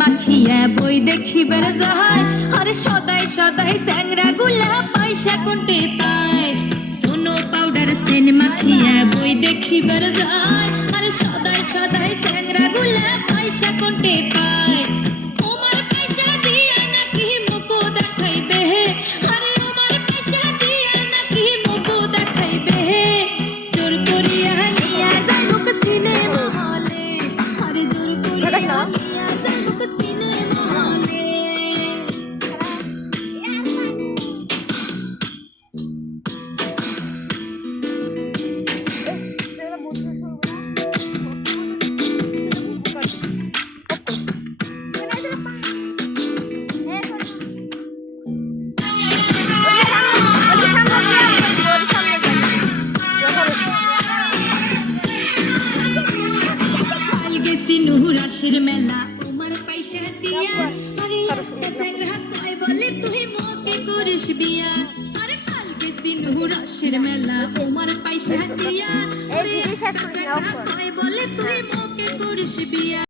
মাখিয়া বই দেখিবার যাহার আর সদাই সদাই স্যাংরা গুলা পয়সা কোনটে পায় সোনো পাউডার সেন মাখিয়া বই দেখিবার যাহার আর সদাই সদাই স্যাংরা গুলা পয়সা কোনটে পায় ওমার পয়সা দিয়া নাকি মুকো দেখাইবে আরে ওমার পয়সা দিয়া নাকি মুকো দেখাইবে জোর করিয়া নিয়া যাইব সিনেমা হলে আরে জোর করিয়া নিয়া যাইব সিনেমা হলে রাশের মেলা ওমার পয়সা দিয়া আরে একটা কয় বলে তুই মোকে করিস বিয়া আরে কাল গেছি নুহুর রাশের মেলা ওমার পয়সা দিয়া আরে কয় বলে তুই মোকে করিস বিয়া।